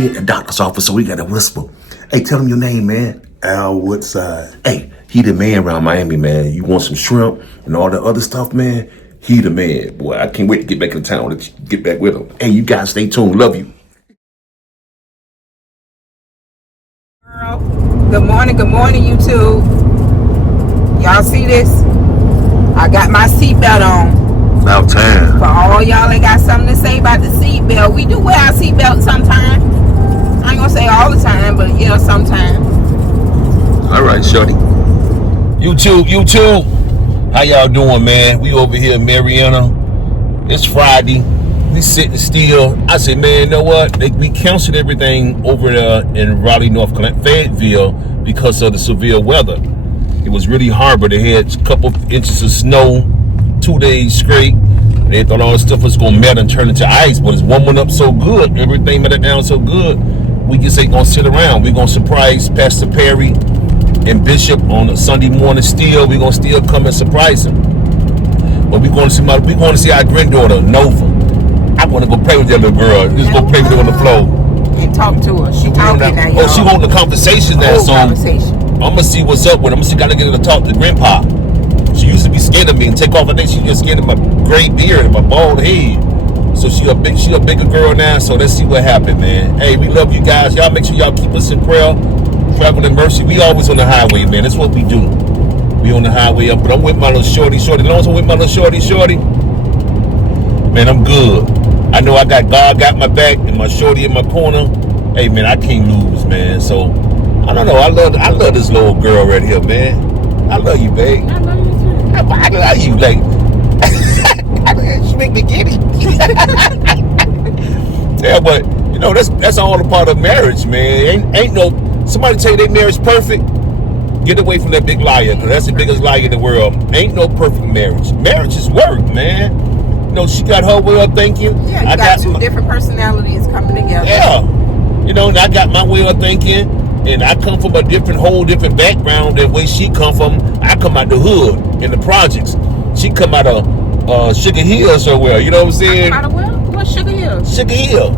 we at the doctor's office, so we got to whisper. Hey, tell him your name, man. Al Woodside. Hey, he the man around Miami, man. You want some shrimp and all the other stuff, man? He the man. Boy, I can't wait to get back in town to get back with him. Hey, you guys stay tuned. Love you. Good morning, YouTube. Y'all see this? I got my seatbelt on. About time. For all y'all that got something to say about the seatbelt, we do wear our seatbelt sometimes. I ain't gonna say all the time, but yeah, sometimes. All right, shorty. YouTube. How y'all doing, man? We over here in Mariana. It's Friday. We sitting still. I said, man, you know what? We canceled everything over there in Raleigh, North Carolina, Fayetteville, because of the severe weather. It was really hard, but they had a couple inches of snow 2 days straight. They thought all this stuff was going to melt and turn into ice, but it's warming up so good. Everything melted down so good. We just ain't going to sit around. We're going to surprise Pastor Perry and Bishop on a Sunday morning still. We're going to still come and surprise him. But we're going to see our granddaughter, Nova. I want to go play with that little girl. Just go play with her on the floor. And talk to her. She holding the conversation now. So I'm going to see what's up with her. I'm going to see, got to get her to talk to Grandpa. She used to be scared of me and take off. I think she just scared of my gray beard and my bald head. So she a bigger girl now. So let's see what happened, man. Hey, we love you guys. Y'all make sure y'all keep us in prayer. Travel in mercy. We always on the highway, man. That's what we do. We on the highway up. But I'm with my little shorty. As long as I'm with my little shorty, man, I'm good. I know God got my back and my shorty in my corner. Hey, man, I can't lose, man. So I don't know. I love this little girl right here, man. I love you, babe. I love you too. I love you, like. She make me giddy. Yeah, but you know that's all a part of marriage, man. Ain't no somebody tell you they marriage perfect. Get away from that big liar, because that's the biggest liar in the world. Ain't no perfect marriage. Marriage is work, man. You know, she got her way of thinking. Yeah, you got two different personalities coming together. Yeah. You know, and I got my way of thinking, and I come from a whole different background than where she come from. I come out the hood, in the projects. She come out of Sugar Hill somewhere, you know what I'm saying? I come out of where? What, Sugar Hill? Sugar Hill.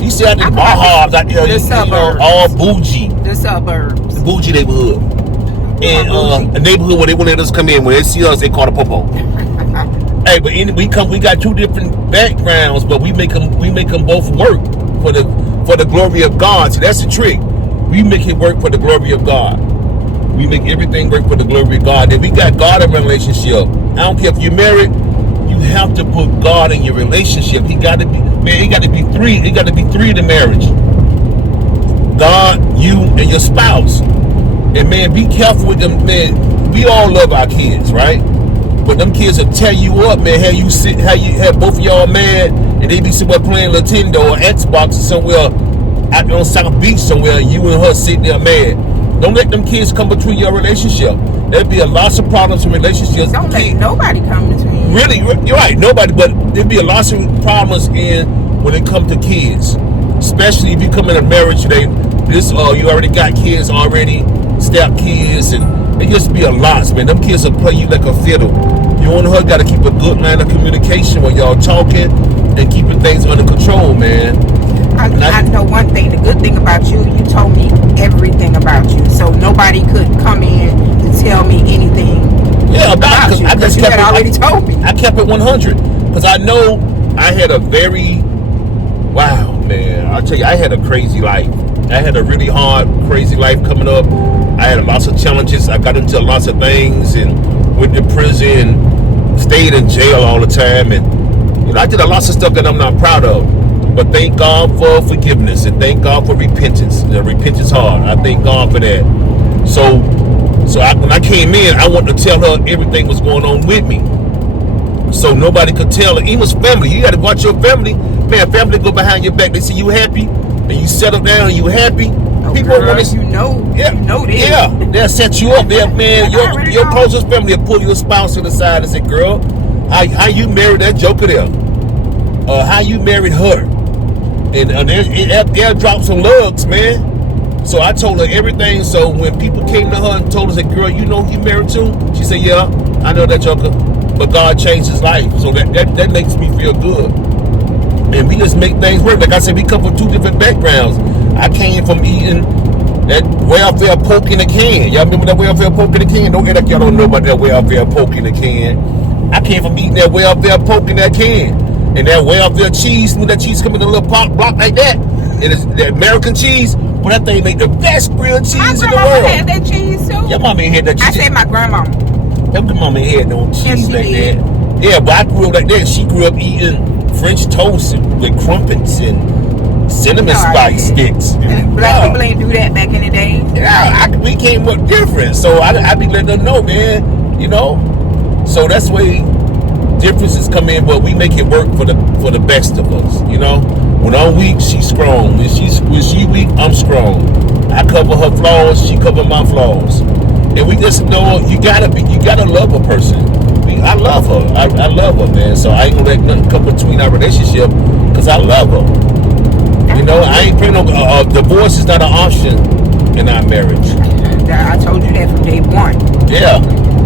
You see out there, Bahars out there, you know, all bougie. The suburbs. The bougie neighborhood. And a neighborhood where they won't let us come in. When they see us, they call the popo. Hey, but we got two different backgrounds, but we make them both work for the glory of God. So that's the trick. We make it work for the glory of God. We make everything work for the glory of God. Then we got God in a relationship. I don't care if you're married, you have to put God in your relationship. He got to be three. He got to be three in the marriage. God, you, and your spouse. And man, be careful with them, man. We all love our kids, right? But them kids will tear you up, man. How you have both of y'all mad, and they be somewhere playing Nintendo or Xbox or somewhere out on South Beach somewhere, and you and her sitting there mad. Don't let them kids come between your relationship. There'd be a lot of problems in relationships. Don't let nobody come between you. Really, you're right, nobody. But there'd be a lot of problems when it comes to kids, especially if you come in a marriage. You already got kids already, step kids, and it just be a lot, man. Them kids will play you like a fiddle. You and her got to keep a good line of communication when y'all talking and keeping things under control, man. I know one thing. The good thing about you told me everything about you, so nobody could come in and tell me anything about you. Because you had already told me. I kept it 100 because I know I had a man. I'll tell you, I had a crazy life. I had a really hard, crazy life coming up. I had lots of challenges. I got into lots of things and went to prison, stayed in jail all the time, and you know, I did a lot of stuff that I'm not proud of. But thank God for forgiveness and thank God for repentance. The repentance hard. I thank God for that. So when I came in, I wanted to tell her everything was going on with me. So nobody could tell her. Even family. You got to watch your family. Man, family go behind your back. They see you happy and you settle down and you happy. Oh, people girl, want to, you know this. Yeah, they'll set you up. Your closest family will pull your spouse to the side and say, girl, how you married that joker there? How you married her? And they'll drop some lugs, man. So I told her everything. So when people came to her and told her, girl, you know who you married to? She said, yeah, I know that joker. But God changed his life. So that makes me feel good. And we just make things work. Like I said, we come from two different backgrounds. I came from eating that welfare poke in a can. Y'all remember that welfare poke in a can? Don't act like y'all don't know about that welfare poke in a can. I came from eating that welfare poke in that can. And that welfare cheese, when that cheese come in a little pop block like that, and it's the American cheese, well, that thing make the best grilled cheese in the world. My grandma had that cheese too. Your mama ain't had that cheese. I said my grandma. Your mama ain't had no cheese like did. that. Yeah, but I grew up like that. She grew up eating French toast with crumpets and cinnamon spice sticks. Black people ain't do that back in the day. Yeah, we came up different. So I be letting them know, man. You know. So that's where differences come in, but we make it work for the best of us. You know. When I'm weak, she's strong. When she weak, I'm strong. I cover her flaws, she cover my flaws. And we just know you gotta love a person. I love her. I love her, man. So I ain't gonna let nothing come between our relationship because I love her. You know, I ain't praying no divorce is not an option in our marriage. I told you that from day one. Yeah.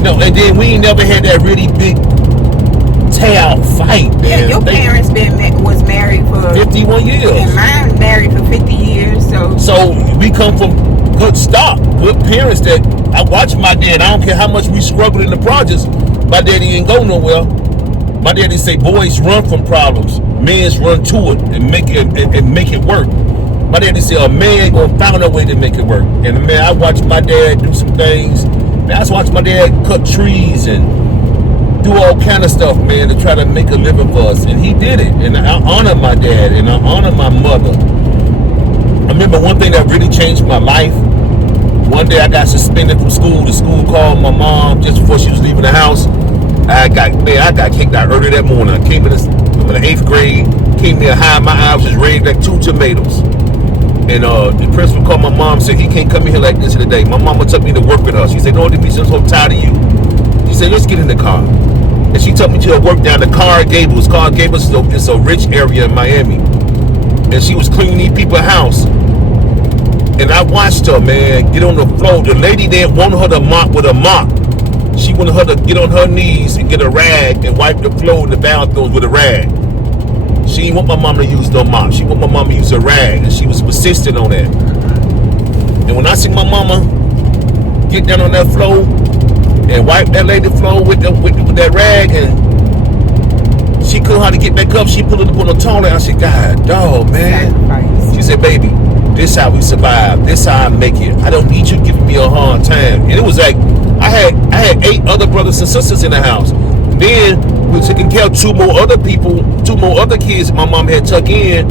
No, and then we ain't never had that really big tear-out fight, man. Yeah, your parents was married for 51 years. And mine married for 50 years. So we come from good stock, good parents that I watch my dad. I don't care how much we struggle in the projects. My daddy ain't go nowhere. My daddy say, boys run from problems. Men run to it and make it work. My daddy say a man gonna find a way to make it work. And man, I watch my dad do some things. Man, I watch my dad cut trees and do all kind of stuff, man, to try to make a living for us. And he did it. And I honor my dad and I honor my mother. I remember one thing that really changed my life. One day I got suspended from school. The school called my mom just before she was leaving the house. I got kicked out early that morning. I came in the 8th grade, came there high, my eyes was red like 2 tomatoes. And the principal called my mom and said, he can't come in here like this today. My mama took me to work with her. She said, no, Demetrius, I'm so tired of you. She said, let's get in the car. And she took me to her work down the Car Gables. Car Gables is a rich area in Miami. And she was cleaning these people's house. And I watched her, man, get on the floor. The lady didn't want her to mop with a mop. She wanted her to get on her knees and get a rag and wipe the floor in the bathrooms with a rag. She didn't want my mama to use no mop. She wanted my mama to use a rag, and she was persistent on that. And when I see my mama get down on that floor and wipe that lady floor with that rag, and she couldn't how to get back up, she put it up on the toilet. I said, God, dog, man. She said, baby, this how we survive. This how I make it. I don't need you giving me a hard time. And it was like I had 8 other brothers and sisters in the house. Then we were taking care of 2 more other people, 2 more other kids my mom had tucked in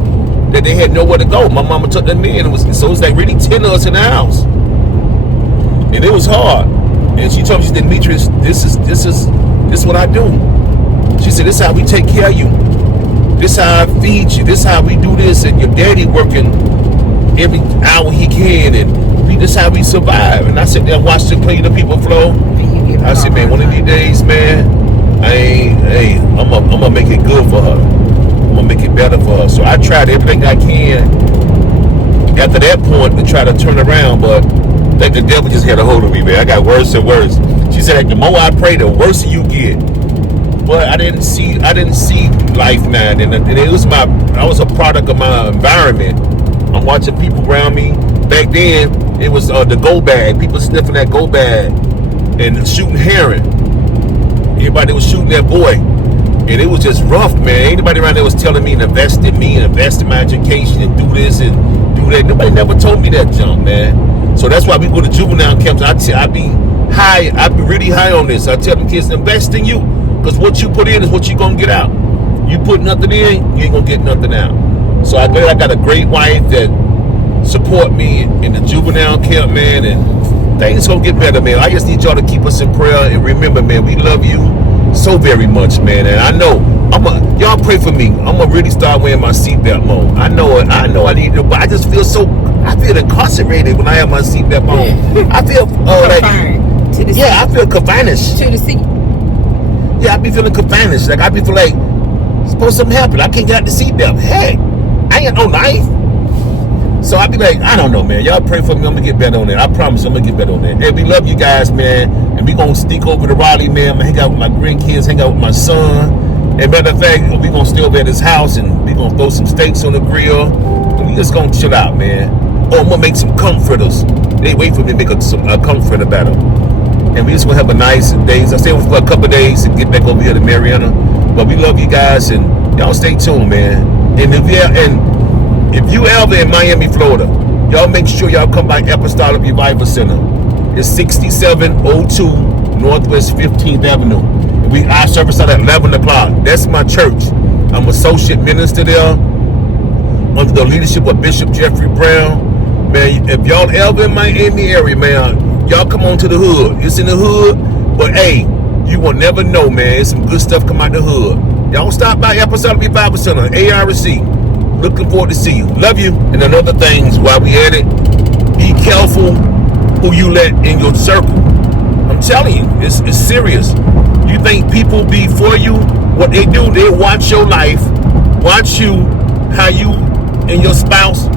that they had nowhere to go. My mama took them in. So it was like really 10 of us in the house. And it was hard. And she told me, she said, Demetrius, this is what I do. She said, this is how we take care of you. This is how I feed you. This is how we do this. And your daddy working every hour he can, and this is how we survive. And I sit there and watch the clean the people flow. I said, man, one of these days, man, I'm gonna make it good for her. I'm gonna make it better for her. So I tried everything I can after that point to try to turn around, but I think the devil just had a hold of me, man. I got worse and worse. She said, like, the more I pray, the worse you get. But I didn't see life, man, and it was I was a product of my environment. I'm watching people around me. Back then, it was the go bag. People sniffing that go bag and shooting heroin. Everybody was shooting that boy. And it was just rough, man. Anybody around there was telling me to invest in me and invest in my education and do this and do that. Nobody never told me that junk, man. So that's why we go to juvenile camps. I be really high on this. I tell them kids, invest in you. Because what you put in is what you're going to get out. You put nothing in, you ain't going to get nothing out. So I got a great wife that support me in the juvenile camp, man, and things gonna get better, man. I just need y'all to keep us in prayer and remember, man, we love you so very much, man. And I know y'all pray for me. I'm gonna really start wearing my seatbelt more. I know I need to, but I just feel I feel incarcerated when I have my seatbelt on. I feel to the seat. I feel confined to the seat. Yeah, I be feeling confined. Like I be feeling like suppose something happened. I can't get out the seatbelt. Hey, I ain't got no knife. So I be like, I don't know, man. Y'all pray for me. I'm going to get better on that. I promise I'm going to get better on that. Hey, we love you guys, man. And we going to sneak over to Raleigh, man. I'm going to hang out with my grandkids, hang out with my son. And matter of fact, we going to stay over at his house and we going to throw some steaks on the grill. And we just going to chill out, man. Oh, I'm gonna make some comforters. They wait for me to make a comforter better. And we just gonna have a nice days. I stay with for a couple of days and get back over here to Marietta. But we love you guys, and y'all stay tuned, man. And if you ever in Miami, Florida, y'all make sure y'all come by Apostolic Revival Center. It's 6702 Northwest 15th Avenue. Our service starts at 11 o'clock. That's my church. I'm associate minister there under the leadership of Bishop Jeffrey Brown. Man, if y'all ever in Miami area, man, y'all come on to the hood. It's in the hood, but hey, you will never know, man. It's some good stuff come out the hood. Y'all stop by Apostolic Revival Center, ARC. Looking forward to see you. Love you. And another things while we at it, be careful who you let in your circle. I'm telling you, it's serious. You think people be for you? What they do, they watch your life, watch you, how you and your spouse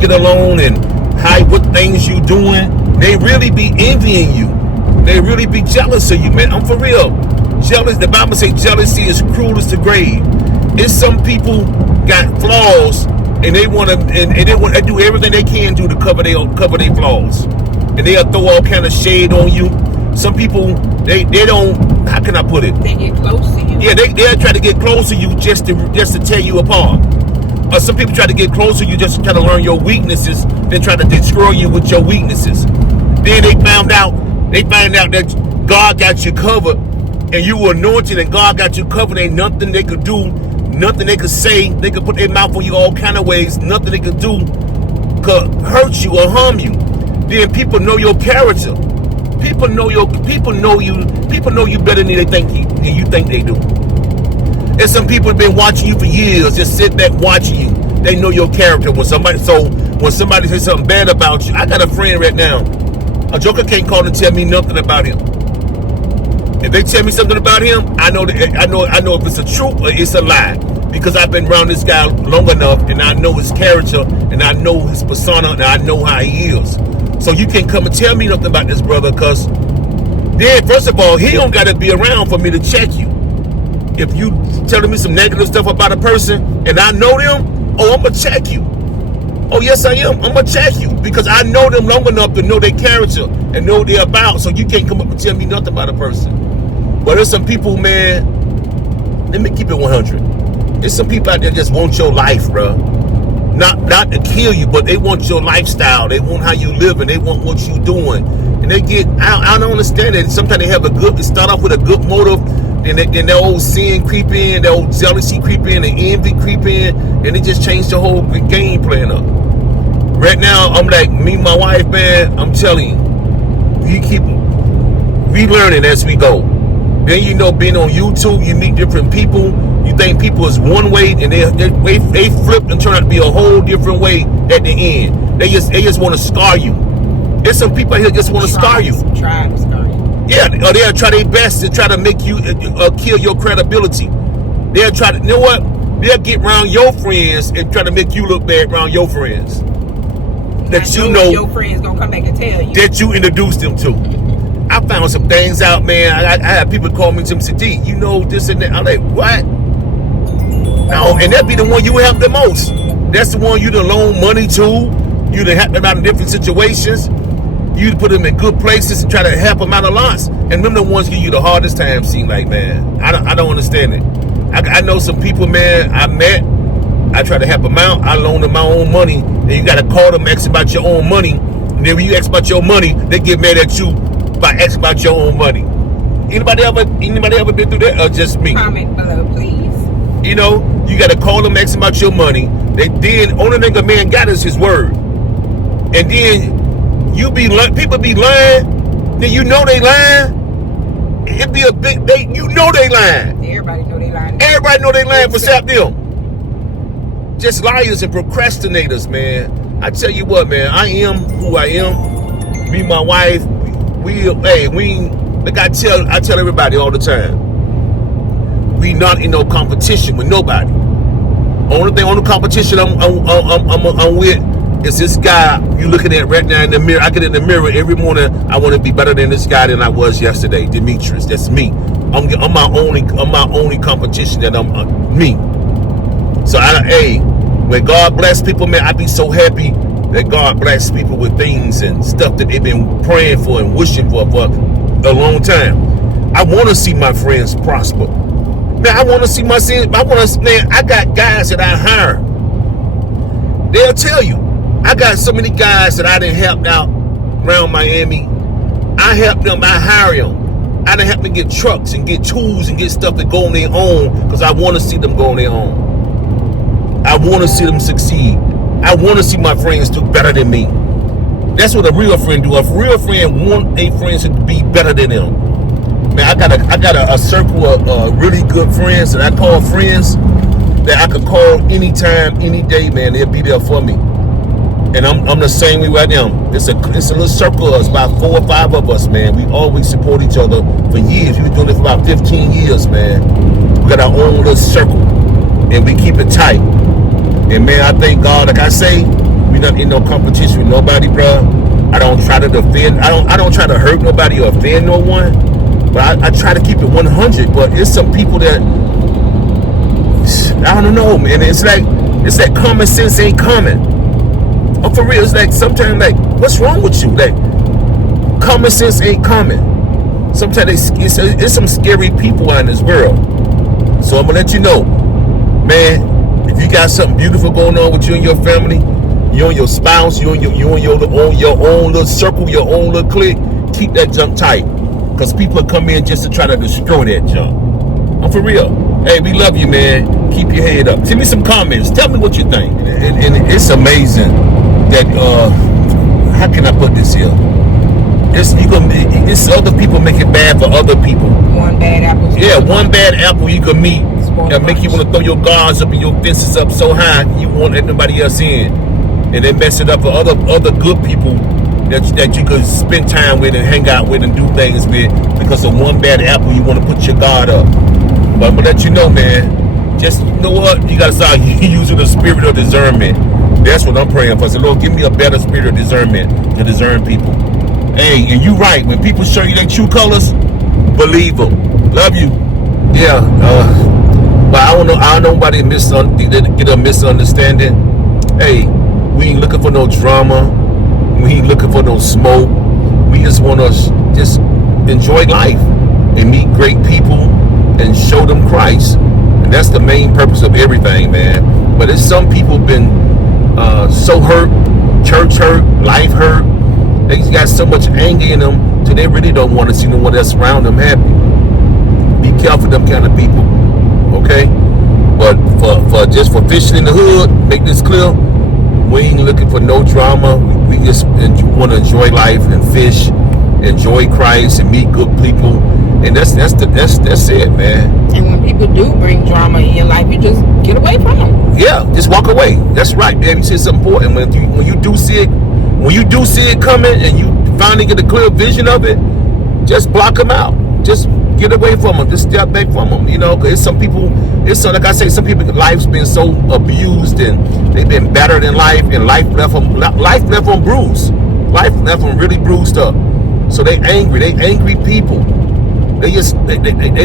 get along, and what things you doing. They really be envying you. They really be jealous of you, man. I'm for real. Jealous. The Bible say jealousy is cruel as the grave. It's some people got flaws, and they want to do everything they can do to cover their flaws, and they'll throw all kind of shade on you. Some people they don't. How can I put it? They get close to you. Yeah, they'll try to get close to you just to tear you apart. Or some people try to get close to you just to try to learn your weaknesses, then try to destroy you with your weaknesses. Then they find out that God got you covered, and you were anointed, and God got you covered. Ain't nothing they could do, nothing they could say. They could put their mouth on you all kind of ways. Nothing they could do could hurt you or harm you. Then people know your character. People know you better than you think they do. And some people have been watching you for years, just sit back watching you. They know your character. When somebody says something bad about you, I got a friend right now. A joker can't call and tell me nothing about him. If they tell me something about him, I know if it's a truth or it's a lie, because I've been around this guy long enough, and I know his character, and I know his persona, and I know how he is. So you can't come and tell me nothing about this brother, because then, first of all, he don't got to be around for me to check you. If you telling me some negative stuff about a person and I know them, I'm going to check you. Oh, yes, I am. I'm going to check you, because I know them long enough to know their character and know what they're about. So you can't come up and tell me nothing about a person. But there's some people, man, let me keep it 100. There's some people out there just want your life, bro. Not to kill you, but they want your lifestyle. They want how you live, and they want what you doing. And they get, I don't understand it. Sometimes they start off with a good motive, then the old sin creep in, the old jealousy creep in, the envy creep in, and they just change the whole game plan up. Right now, I'm like, me and my wife, man, I'm telling you, we keep relearning as we go. Then, being on YouTube, you meet different people. You think people is one way, and they flip and turn out to be a whole different way at the end. They just want to scar you. There's some people out here just want to scar you. Try to scar you. Yeah, or they'll try their best to try to make you kill your credibility. They'll try to, they'll get around your friends and try to make you look bad around your friends. That your friends gonna come back and tell you that you introduced them to. I found some things out, man. I had people call me to me and say, D, this and that. I'm like, what? No, and that be the one you help the most. That's the one you done loan money to. You done help them out in different situations. You put them in good places and try to help them out a lot. And them the ones give you the hardest time, seem like, man. I don't understand it. I know some people, man, I met. I try to help them out. I loan them my own money. And you got to call them, ask about your own money. And then when you ask about your money, they get mad at you by asking about your own money. Anybody ever been through that, or just me? Comment below, please. You got to call them, ask about your money. Only thing a man got is his word. And then people be lying. Then they lying. It be a big, they lying. Everybody know they lying. Everybody know they lying for self them. Just liars and procrastinators, man. I tell you what, man. I am who I am. Me and my wife, like I tell everybody all the time. We not in no competition with nobody. Only competition I'm with is this guy you looking at right now in the mirror. I get in the mirror every morning. I want to be better than this guy than I was yesterday, Demetrius. That's me. I'm my only competition. That I'm me. So when God bless people, man, I be so happy that God bless people with things and stuff that they've been praying for and wishing for a long time. I want to see my friends prosper. Man, I want to see my sins. I got guys that I hire. They'll tell you. I got so many guys that I done helped out around Miami. I help them, I hire them. I done help them get trucks and get tools and get stuff that go on their own because I want to see them go on their own. I want to see them succeed. I want to see my friends do better than me. That's what a real friend do. A real friend want a friends to be better than them. Man, I got a circle of really good friends that I call friends that I could call anytime, any day, man. They'll be there for me. And I'm the same way right now. It's a little circle of us, about 4 or 5 of us, man. We always support each other for years. We've been doing it for about 15 years, man. We got our own little circle, and we keep it tight. And man, I thank God. Like I say, we not in no competition with nobody, bro. I don't try to defend. I don't try to hurt nobody or offend no one. But I try to keep it 100. But it's some people that I don't know, man. It's like common sense ain't common. Oh, for real, it's like sometimes like, what's wrong with you? Like, common sense ain't common. Sometimes it's some scary people out in this world. So I'm gonna let you know, man, if you got something beautiful going on with you and your family, you and your spouse, you and your own little circle, your own little clique, keep that junk tight. Because people come in just to try to destroy that junk. I'm for real. Hey, we love you, man. Keep your head up. Send me some comments. Tell me what you think. And it's amazing that how can I put this here? It's other people make it bad for other people. One bad apple. Yeah, one bad apple you can meet that make you want to throw your guards up and your fences up so high you won't let nobody else in, and then mess it up for other good people that you could spend time with and hang out with and do things with because of one bad apple you want to put your guard up. But I'm gonna let you know, man. Just you know what? You gotta start using the spirit of discernment. That's what I'm praying for. So Lord, give me a better spirit of discernment to discern people. Hey, and you right. When people show you their true colors, believe them. Love you. Yeah. But I don't know nobody get a misunderstanding. Hey, we ain't looking for no drama. We ain't looking for no smoke. We just want to just enjoy life and meet great people and show them Christ. And that's the main purpose of everything, man. But it's some people been so hurt, church hurt, life hurt. They got so much anger in them till they really don't want to see no one else around them happy. Be careful them kind of people, okay? But for fishing in the hood, make this clear, we ain't looking for no drama. We just want to enjoy life and fish, enjoy Christ and meet good people. And that's it, man. And when people do bring drama in your life, you just get away from them. Yeah, just walk away. That's right, baby. You said something important. When you do see it coming, and you finally get a clear vision of it, just block them out. Just get away from them. Just step back from them. You know, because some people, like I say, some people's life's been so abused and they've been battered in life, and life left them bruised. Life left them really bruised up. So they angry. They angry people. They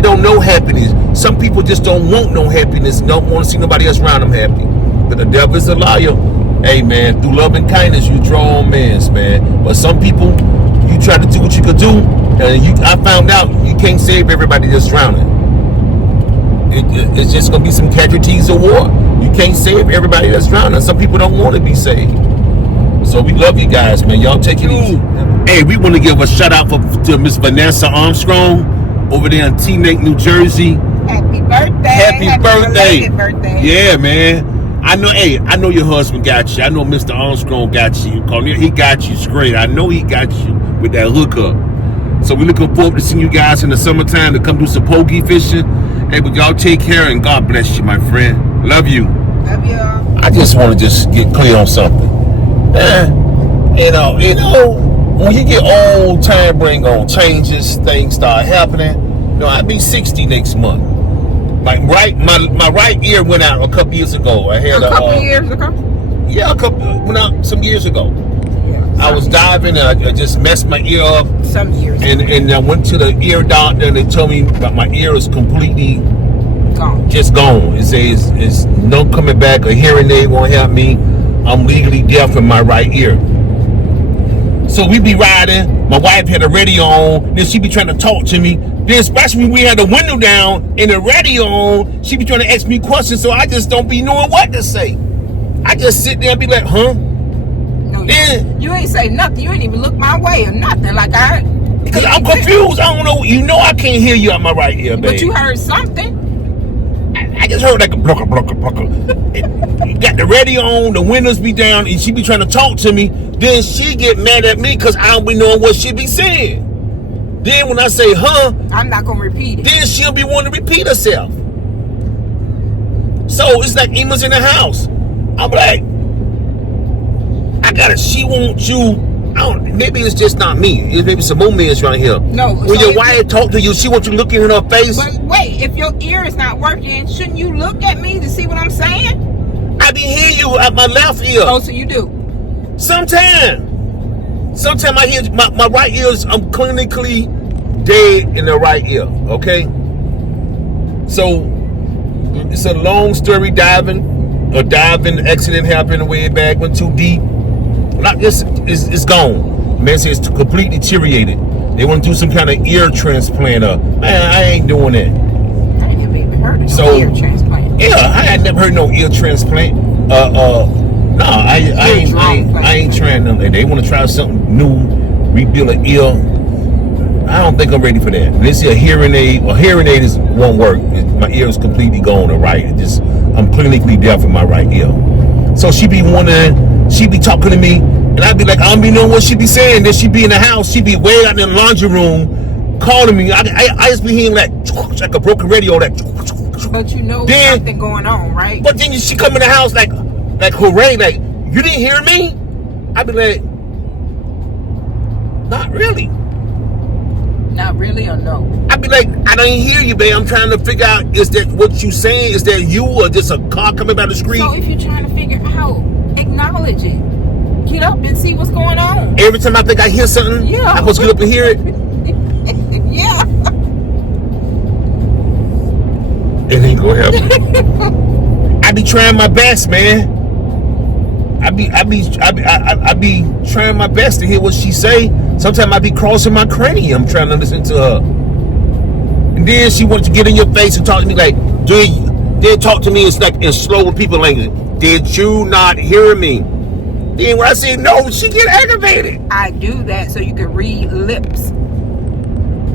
don't know happiness. Some people just don't want no happiness. Don't want to see nobody else around them happy. But the devil is a liar. Hey, man, through love and kindness, you draw on men, man. But some people, you try to do what you could do, and I found out you can't save everybody that's drowning. It's just going to be some casualties of war. You can't save everybody that's drowning. Some people don't want to be saved. So we love you guys, man. Y'all take it easy. Hey, we want to give a shout out to Miss Vanessa Armstrong over there in Teaneck, New Jersey. Happy birthday. Happy birthday. Birthday. Yeah, man. I know your husband got you. I know Mr. Armstrong got you. He got you straight. I know he got you with that hookup. So we're looking forward to seeing you guys in the summertime to come do some pokey fishing. Hey, but y'all take care and God bless you, my friend. Love you. Love y'all. I just want to just get clear on something. You know, when you get old, time bring on changes, things start happening. You know, I'll be 60 next month. My right ear went out a couple years ago. I had a couple years ago? Yeah, went out some years ago. Yeah, I was diving and I just messed my ear up. Some years. And I went to the ear doctor and they told me that my ear is completely gone. Just gone. It says it's no coming back. A hearing aid won't help me. I'm legally deaf in my right ear. So we be riding, my wife had the radio on, then she be trying to talk to me. Then especially when we had the window down and the radio on, she be trying to ask me questions, so I just don't be knowing what to say. I just sit there and be like, huh? No, you ain't say nothing. You ain't even look my way or nothing. Like because I'm confused. I don't know. You know I can't hear you out my right ear, babe. But you heard something. I just heard like a blocker. You got the radio on, the windows be down, and she be trying to talk to me. Then she get mad at me because I don't be knowing what she be saying. Then when I say, huh, I'm not gonna repeat it. Then she'll be wanting to repeat herself. So it's like Emma's in the house. I'm like, she wants you. Maybe it's just not me. It's maybe some more men right here. No. When your wife talk to you, she wants you looking in her face. But wait, if your ear is not working, shouldn't you look at me to see what I'm saying? I be hearing you at my left ear. Oh, so you do? Sometimes I hear my right ear is, I'm clinically dead in the right ear. Okay. So it's a long story. A diving accident happened way back, went too deep. Like this, it's gone. Man says it's completely deteriorated. They want to do some kind of ear transplant. Man, I ain't doing that. I never even heard of no ear transplant. Yeah, I had never heard no ear transplant. No, I ain't trying nothing. They want to try something new, rebuild an ear. I don't think I'm ready for that. They say a hearing aid won't work. My ear is completely gone to right. I'm clinically deaf in my right ear. So she be talking to me, and I'd be like, I don't be knowing what she be saying. Then she be in the house, she be way out in the laundry room calling me. I just be hearing like a broken radio, like. But you know something going on, right? But then she come in the house like hooray, like, you didn't hear me? I'd be like, not really. Not really or no? I'd be like, I don't hear you, babe. I'm trying to figure out, is that what you saying? Is that you or just a car coming by the street? So if you're trying to figure out, acknowledge it. Get up and see what's going on. Every time I think I hear something, I'm supposed to get up and hear it? Yeah. It ain't gonna happen. I be trying my best, man. I be trying my best to hear what she say. Sometimes I be crossing my cranium trying to listen to her. And then she wants to get in your face and talk to me like, then talk to me in slow people language. Did you not hear me? Then when I say no, she get aggravated. I do that so you can read lips.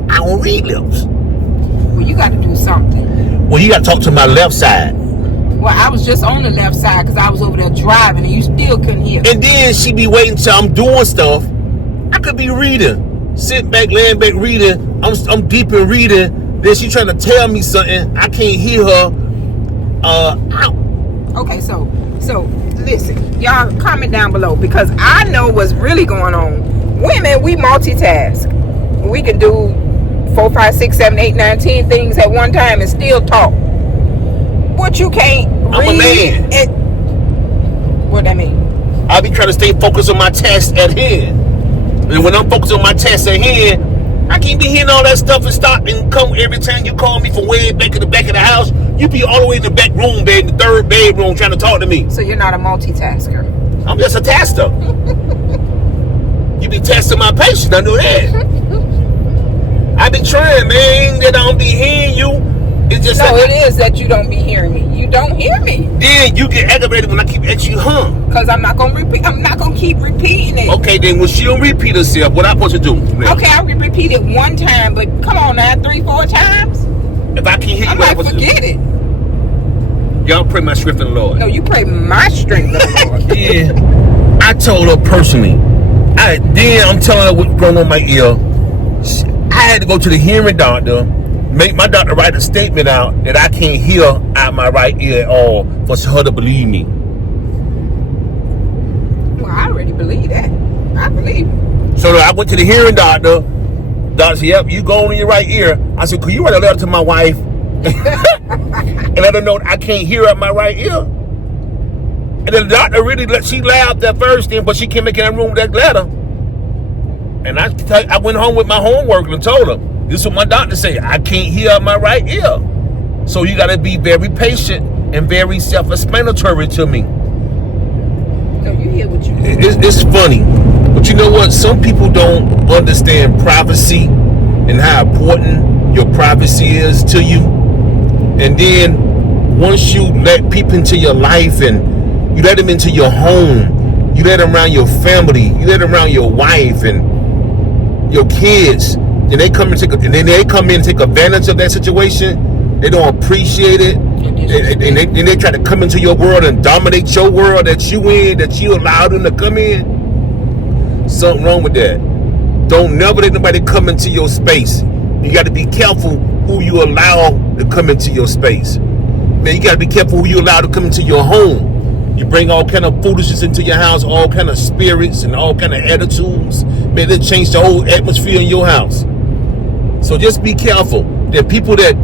I don't read lips. Well, you got to do something. Well, you got to talk to my left side. Well, I was just on the left side because I was over there driving and you still couldn't hear. And then she be waiting till I'm doing stuff. I could be reading. Sit back, laying back, reading. I'm deep in reading. Then she trying to tell me something. I can't hear her. Okay, so listen. Y'all comment down below because I know what's really going on. Women, we multitask. We can do 4, 5, 6, 7, 8, 9, 10 things at one time and still talk. What you can't read. I'm a man. What that mean? I be trying to stay focused on my task at hand. And when I'm focused on my task at hand, I can't be hearing all that stuff and stop and come every time you call me from way back in the back of the house. You be all the way in the back room, babe, in the third bedroom trying to talk to me. So you're not a multitasker. I'm just a taster. You be testing my patience, I know that. I be trying, man, that I don't be hearing you. It's just it is that you don't be hearing me. You don't hear me. Then you get aggravated when I keep asking you, Because I'm not gonna repeat. I'm not gonna keep repeating it. Okay, then when she don't repeat herself, what I supposed to do? Man? Okay, I will repeat it one time, but come on now, 3, 4 times. If I can't hear you, I might forget it. Y'all pray my strength in the Lord. No, you pray my strength in the Lord. Yeah, I told her personally. Then I'm telling her what's going on in my ear. I had to go to the hearing doctor. Make my doctor write a statement out that I can't hear out my right ear at all for her to believe me. Well, I already believe that. I believe. So I went to the hearing doctor. Doctor said, yep, you go on in your right ear. I said, could you write a letter to my wife and let her know that I can't hear out my right ear? And then the doctor she laughed at first, but she came back in that room with that letter. And I went home with my homework and told her, this is what my doctor said. I can't hear out my right ear. So you got to be very patient and very self-explanatory to me. here with you. It's funny, but you know what? Some people don't understand privacy and how important your privacy is to you. And then once you let people into your life and you let them into your home, you let them around your family, you let them around your wife and your kids, and they come in and take advantage of that situation. They don't appreciate it. And they try to come into your world and dominate your world that you in, that you allow them to come in. Something wrong with that. Don't never let nobody come into your space. You got to be careful who you allow to come into your space. Man, you got to be careful who you allow to come into your home. You bring all kind of foolishness into your house, all kind of spirits and all kind of attitudes. Man, they change the whole atmosphere in your house. So just be careful. There are people that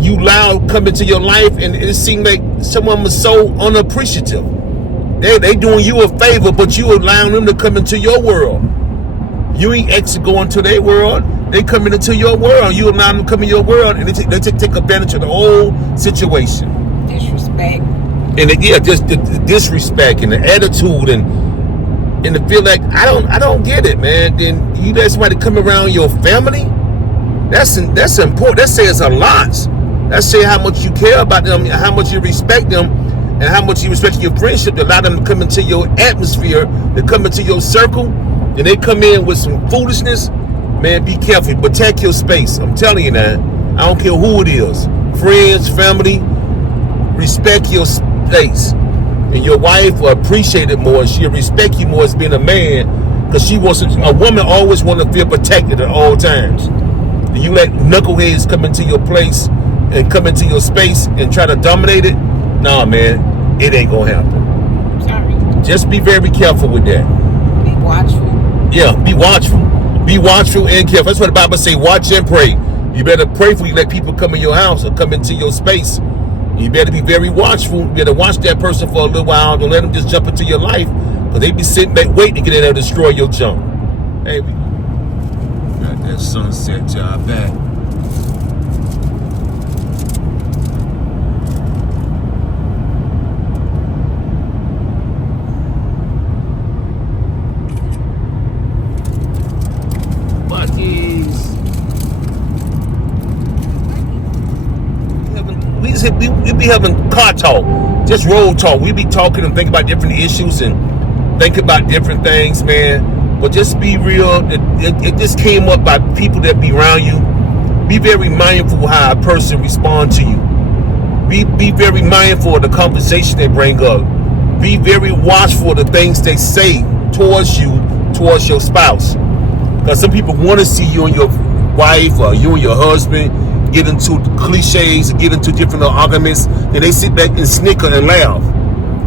you allow come into your life, and it seems like someone was so unappreciative. They doing you a favor, but you allowing them to come into your world. You ain't actually going to their world. They coming into your world. You allow them to come in your world, and they take advantage of the whole situation. Disrespect. And just the disrespect and the attitude and the feel like I don't get it, man. Then you let somebody come around your family. That's important. That says a lot. That says how much you care about them, how much you respect them, and how much you respect your friendship to allow them to come into your atmosphere, to come into your circle, and they come in with some foolishness. Man, be careful. Protect your space. I'm telling you now. I don't care who it is. Friends, family, respect your space. And your wife will appreciate it more. She'll respect you more as being a man, because a woman always want to feel protected at all times. You let knuckleheads come into your place and come into your space and try to dominate it. Nah, man, it ain't gonna happen. Sorry. Just be very careful with that. Be watchful. Yeah, be watchful. Be watchful and careful. That's what the Bible say. Watch and pray. You better pray before you let people come in your house or come into your space. You better be very watchful. You better watch that person for a little while. Don't let them just jump into your life, because they be sitting back waiting to get in there and destroy your junk. Hey, we got that sunset to our back. We be having car talk, just road talk. We be talking and think about different issues and think about different things, man. But just be real. It just came up by people that be around you. Be very mindful how a person responds to you. Be very mindful of the conversation they bring up. Be very watchful of the things they say towards you, towards your spouse. Because some people want to see you and your wife or you and your husband get into cliches and get into different arguments, and they sit back and snicker and laugh.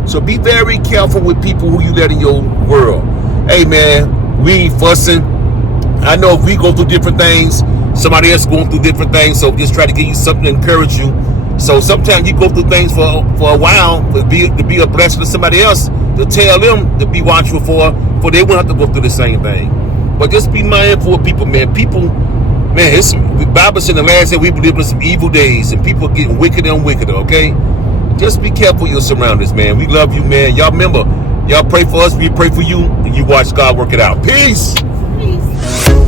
So be very careful with people who you let in your world. Hey man, we ain't fussing. I know if we go through different things, somebody else going through different things, so just try to give you something to encourage you. So sometimes you go through things for a while, to be a blessing to somebody else, to tell them to be watchful for they won't have to go through the same thing. But just be mindful of people, man. Man, the Bible said in the last day we live in some evil days, and people are getting wickeder and wickeder, okay? Just be careful of your surroundings, man. We love you, man. Y'all remember, y'all pray for us, we pray for you, and you watch God work it out. Peace. Peace.